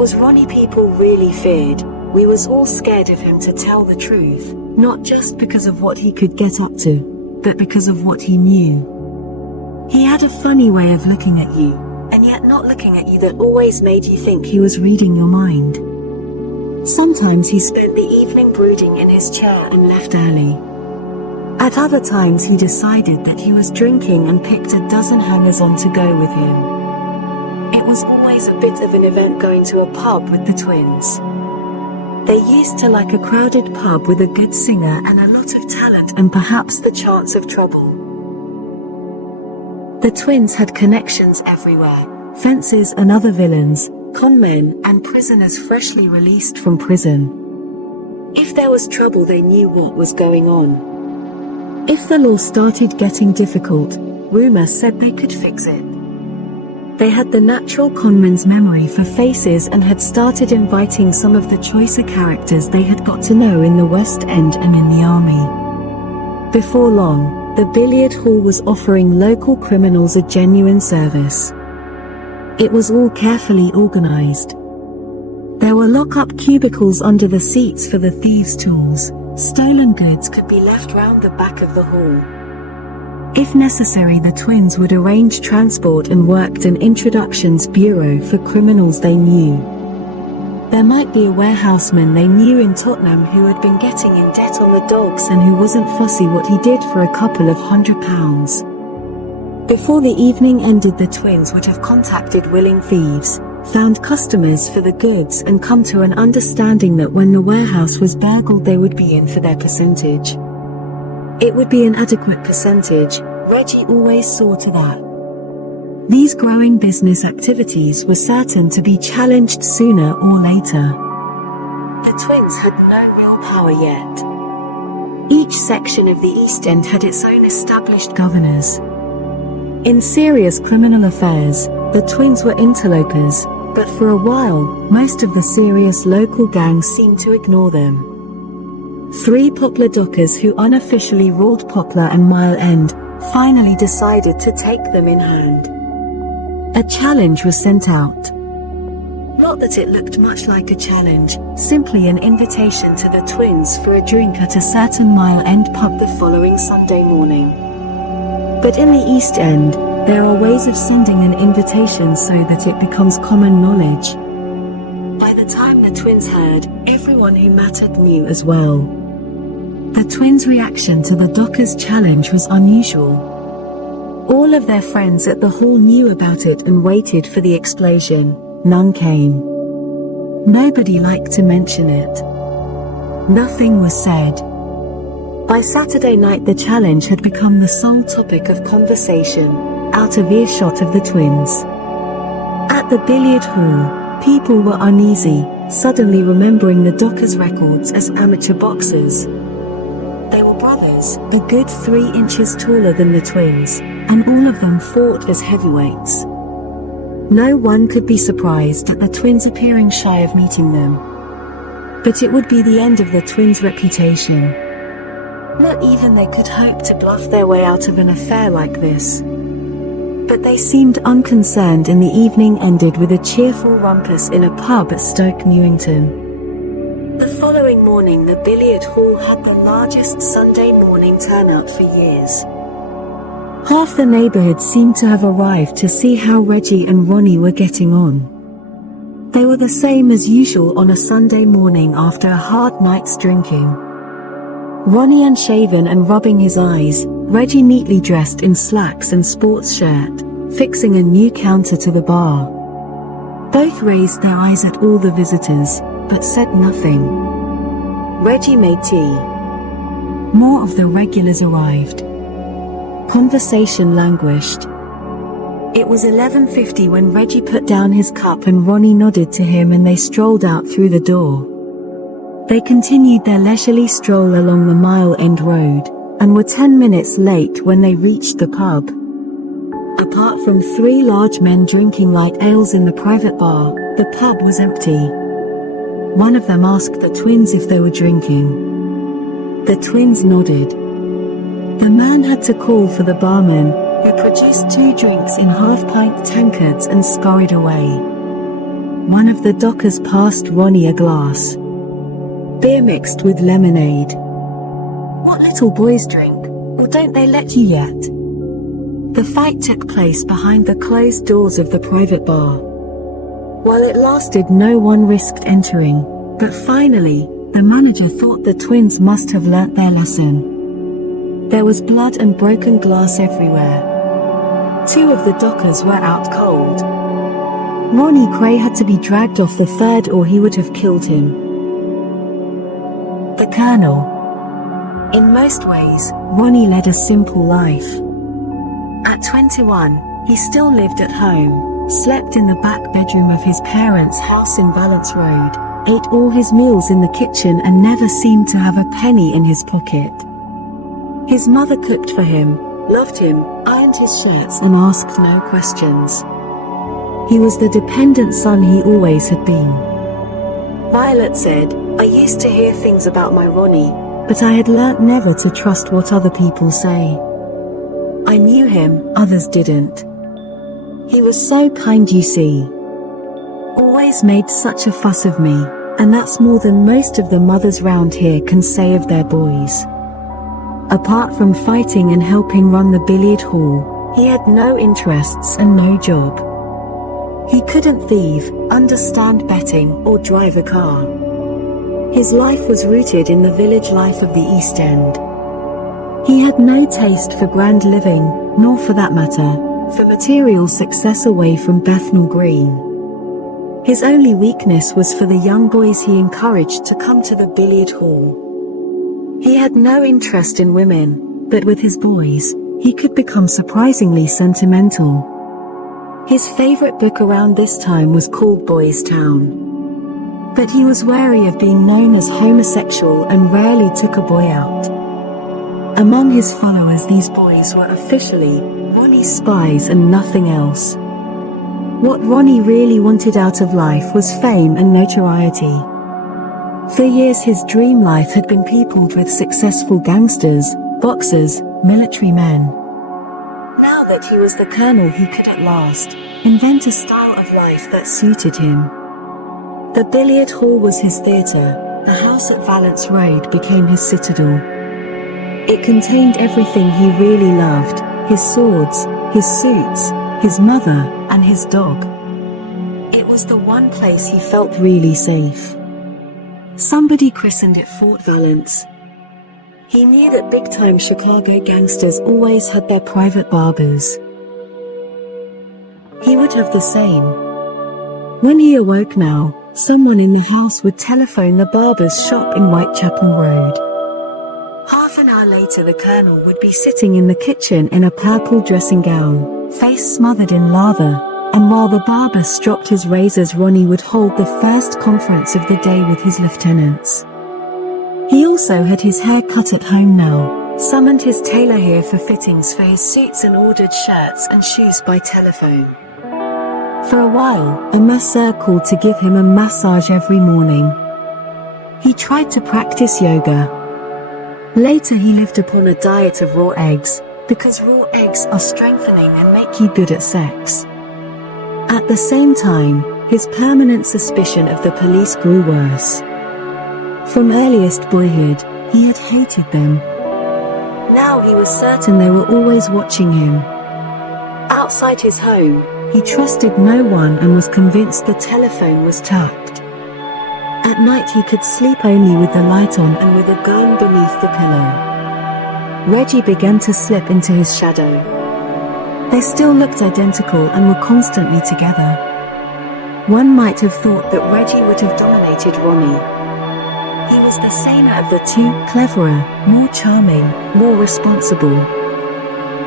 was Ronnie people really feared. We was all scared of him, to tell the truth, not just because of what he could get up to, but because of what he knew. He had a funny way of looking at you, and yet not looking at you, that always made you think he was reading your mind. Sometimes he spent the evening brooding in his chair and left early. At other times he decided that he was drinking and picked a dozen hangers-on to go with him. It was always a bit of an event going to a pub with the twins. They used to like a crowded pub with a good singer and a lot of talent, and perhaps the chance of trouble. The twins had connections everywhere: fences and other villains, con men, and prisoners freshly released from prison. If there was trouble, they knew what was going on. If the law started getting difficult, rumor said they could fix it. They had the natural conman's memory for faces and had started inviting some of the choicer characters they had got to know in the West End and in the army. Before long, the billiard hall was offering local criminals a genuine service. It was all carefully organized. There were lock-up cubicles under the seats for the thieves' tools. Stolen goods could be left round the back of the hall. If necessary, the twins would arrange transport and worked an introductions bureau for criminals they knew. There might be a warehouseman they knew in Tottenham who had been getting in debt on the dogs and who wasn't fussy what he did for a couple of £100. Before the evening ended, the twins would have contacted willing thieves, found customers for the goods, and come to an understanding that when the warehouse was burgled they would be in for their percentage. It would be an adequate percentage. Reggie always saw to that. These growing business activities were certain to be challenged sooner or later. The twins had no real power yet. Each section of the East End had its own established governors. In serious criminal affairs, the twins were interlopers, but for a while, most of the serious local gangs seemed to ignore them. 3 Poplar dockers who unofficially ruled Poplar and Mile End finally decided to take them in hand. A challenge was sent out. Not that it looked much like a challenge, simply an invitation to the twins for a drink at a certain Mile End pub the following Sunday morning. But in the East End, there are ways of sending an invitation so that it becomes common knowledge. By the time the twins heard, everyone who mattered knew as well. The twins' reaction to the dockers' challenge was unusual. All of their friends at the hall knew about it and waited for the explosion. None came. Nobody liked to mention it. Nothing was said. By Saturday night, the challenge had become the sole topic of conversation, out of earshot of the twins. At the billiard hall, people were uneasy, suddenly remembering the dockers' records as amateur boxers. They were brothers, a good 3 inches taller than the twins, and all of them fought as heavyweights. No one could be surprised at the twins appearing shy of meeting them. But it would be the end of the twins' reputation. Not even they could hope to bluff their way out of an affair like this. But they seemed unconcerned, and the evening ended with a cheerful rumpus in a pub at Stoke Newington. The following morning, the billiard hall had the largest Sunday morning turnout for years. Half the neighborhood seemed to have arrived to see how Reggie and Ronnie were getting on. They were the same as usual on a Sunday morning after a hard night's drinking. Ronnie unshaven and rubbing his eyes, Reggie neatly dressed in slacks and sports shirt, fixing a new counter to the bar. Both raised their eyes at all the visitors, but said nothing. Reggie made tea. More of the regulars arrived. Conversation languished. It was 11:50 when Reggie put down his cup and Ronnie nodded to him, and they strolled out through the door. They continued their leisurely stroll along the Mile End Road, and were 10 minutes late when they reached the pub. Apart from 3 large men drinking light ales in the private bar, the pub was empty. One of them asked the twins if they were drinking. The twins nodded. The man had to call for the barman, who produced 2 drinks in half-pint tankards and scurried away. one of the dockers passed Ronnie a glass. Beer mixed with lemonade. "What little boys drink, or don't they let you yet?" The fight took place behind the closed doors of the private bar. While it lasted, no one risked entering, but finally, the manager thought the twins must have learnt their lesson. There was blood and broken glass everywhere. 2 of the dockers were out cold. Ronnie Kray had to be dragged off the third or he would have killed him. The Colonel. In most ways, Ronnie led a simple life. At 21, he still lived at home, slept in the back bedroom of his parents' house in Valence Road, ate all his meals in the kitchen and never seemed to have a penny in his pocket. His mother cooked for him, loved him, ironed his shirts and asked no questions. He was the dependent son he always had been. Violet said, "I used to hear things about my Ronnie, but I had learnt never to trust what other people say. I knew him, others didn't. He was so kind, you see. Always made such a fuss of me, and that's more than most of the mothers round here can say of their boys." Apart from fighting and helping run the billiard hall, he had no interests and no job. He couldn't thieve, understand betting, or drive a car. His life was rooted in the village life of the East End. He had no taste for grand living, nor for that matter, for material success away from Bethnal Green. His only weakness was for the young boys he encouraged to come to the billiard hall. He had no interest in women, but with his boys, he could become surprisingly sentimental. His favorite book around this time was called Boys Town. But he was wary of being known as homosexual and rarely took a boy out. Among his followers, these boys were officially Ronnie's spies and nothing else. What Ronnie really wanted out of life was fame and notoriety. For years his dream life had been peopled with successful gangsters, boxers, military men. Now that he was the Colonel, he could at last invent a style of life that suited him. The billiard hall was his theatre, the house at Valence Road became his citadel. It contained everything he really loved, his swords, his suits, his mother, and his dog. It was the one place he felt really safe. Somebody christened it Fort Valence. He knew that big-time Chicago gangsters always had their private barbers. He would have the same. When he awoke now, someone in the house would telephone the barber's shop in Whitechapel Road. Half an hour later the Colonel would be sitting in the kitchen in a purple dressing gown, face smothered in lather, and while the barber stropped his razors, Ronnie would hold the first conference of the day with his lieutenants. He also had his hair cut at home now, summoned his tailor here for fittings for his suits and ordered shirts and shoes by telephone. For a while, a masseur called to give him a massage every morning. He tried to practice yoga. Later he lived upon a diet of raw eggs, because raw eggs are strengthening and make you good at sex. At the same time, his permanent suspicion of the police grew worse. From earliest boyhood, he had hated them. Now he was certain they were always watching him. Outside his home, he trusted no one and was convinced the telephone was tapped. At night he could sleep only with the light on and with a gun beneath the pillow. Reggie began to slip into his shadow. They still looked identical and were constantly together. One might have thought that Reggie would have dominated Ronnie. He was the saner of the two, cleverer, more charming, more responsible.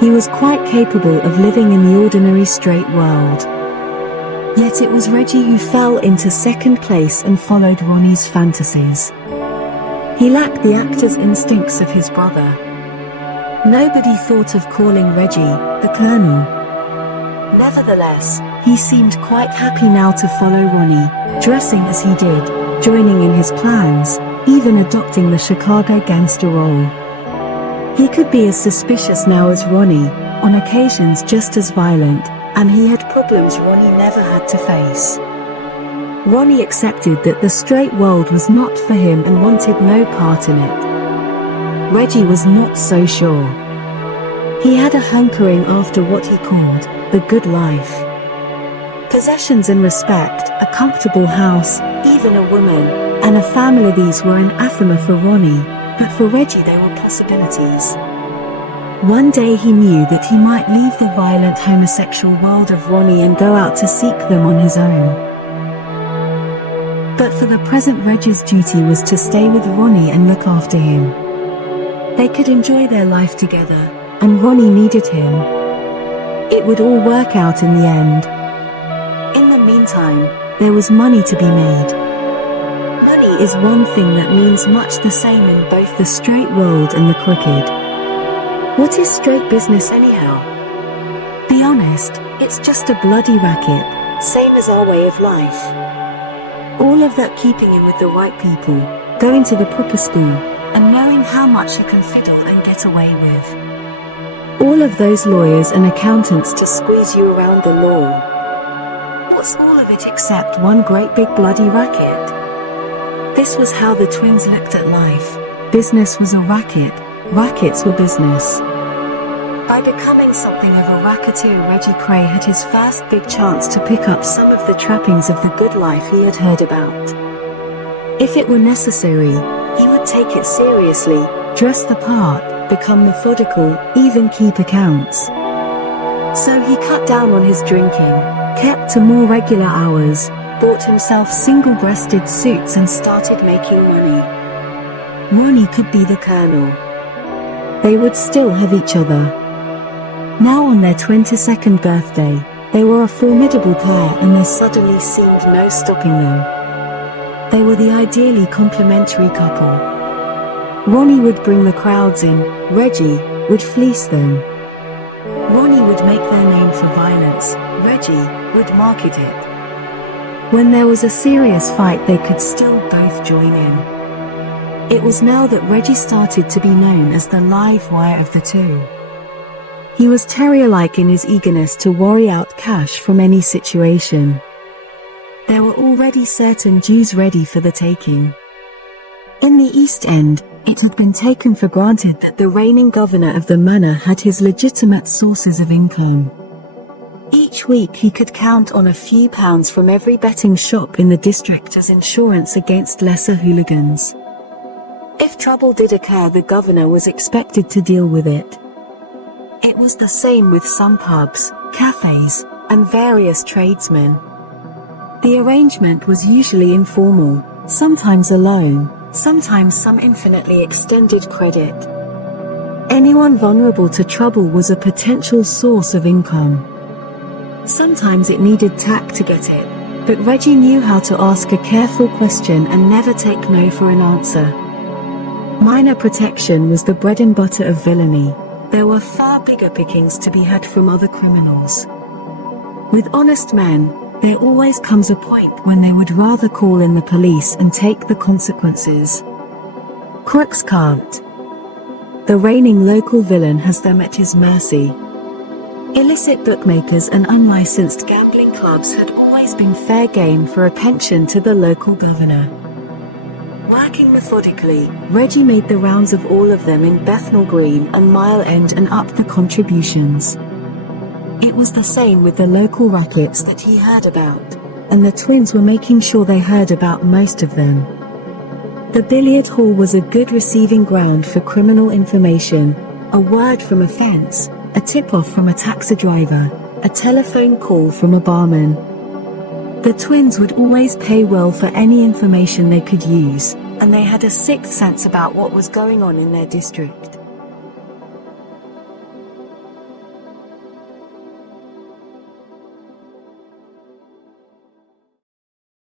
He was quite capable of living in the ordinary straight world. Yet it was Reggie who fell into second place and followed Ronnie's fantasies. He lacked the actor's instincts of his brother. Nobody thought of calling Reggie the Colonel. Nevertheless, he seemed quite happy now to follow Ronnie, dressing as he did, joining in his plans, even adopting the Chicago gangster role. He could be as suspicious now as Ronnie, on occasions just as violent, and he had problems Ronnie never had to face. Ronnie accepted that the straight world was not for him and wanted no part in it. Reggie was not so sure. He had a hankering after what he called the good life. Possessions and respect, a comfortable house, even a woman, and a family, these were anathema for Ronnie, but for Reggie they were possibilities. One day he knew that he might leave the violent homosexual world of Ronnie and go out to seek them on his own. But for the present Reggie's duty was to stay with Ronnie and look after him. They could enjoy their life together, and Ronnie needed him. It would all work out in the end. In the meantime, there was money to be made. Money is one thing that means much the same in both the straight world and the crooked. What is straight business anyhow? Be honest, it's just a bloody racket, same as our way of life. All of that keeping in with the right people, going to the proper school, and knowing how much you can fiddle and get away with. All of those lawyers and accountants to squeeze you around the law. What's all of it except one great big bloody racket? This was how the twins looked at life. Business was a racket, rackets were business. By becoming something of a racketeer, Reggie Kray had his first big chance to pick up some of the trappings of the good life he had heard about. If it were necessary, he would take it seriously, dress the part, become methodical, even keep accounts. So he cut down on his drinking, kept to more regular hours, bought himself single-breasted suits and started making money. Ronnie could be the colonel. They would still have each other. Now on their 22nd birthday, they were a formidable pair and there suddenly seemed no stopping them. They were the ideally complementary couple. Ronnie would bring the crowds in, Reggie would fleece them. Ronnie would make their name for violence, Reggie would market it. When there was a serious fight they could still both join in. It was now that Reggie started to be known as the live wire of the two. He was terrier-like in his eagerness to worry out cash from any situation. There were already certain Jews ready for the taking. In the East End, it had been taken for granted that the reigning governor of the manor had his legitimate sources of income. Each week he could count on a few pounds from every betting shop in the district as insurance against lesser hooligans. If trouble did occur, the governor was expected to deal with it. It was the same with some pubs, cafes, and various tradesmen. The arrangement was usually informal, sometimes a loan, sometimes some infinitely extended credit. Anyone vulnerable to trouble was a potential source of income. Sometimes it needed tact to get it, but Reggie knew how to ask a careful question and never take no for an answer. Minor protection was the bread and butter of villainy. There were far bigger pickings to be had from other criminals. With honest men, there always comes a point when they would rather call in the police and take the consequences. Crooks can't. The reigning local villain has them at his mercy. Illicit bookmakers and unlicensed gambling clubs had always been fair game for a pension to the local governor. Working methodically, Reggie made the rounds of all of them in Bethnal Green and Mile End and upped the contributions. It was the same with the local rackets that he heard about, and the twins were making sure they heard about most of them. The billiard hall was a good receiving ground for criminal information, a word from a fence, a tip-off from a taxi driver, a telephone call from a barman. The twins would always pay well for any information they could use, and they had a sixth sense about what was going on in their district.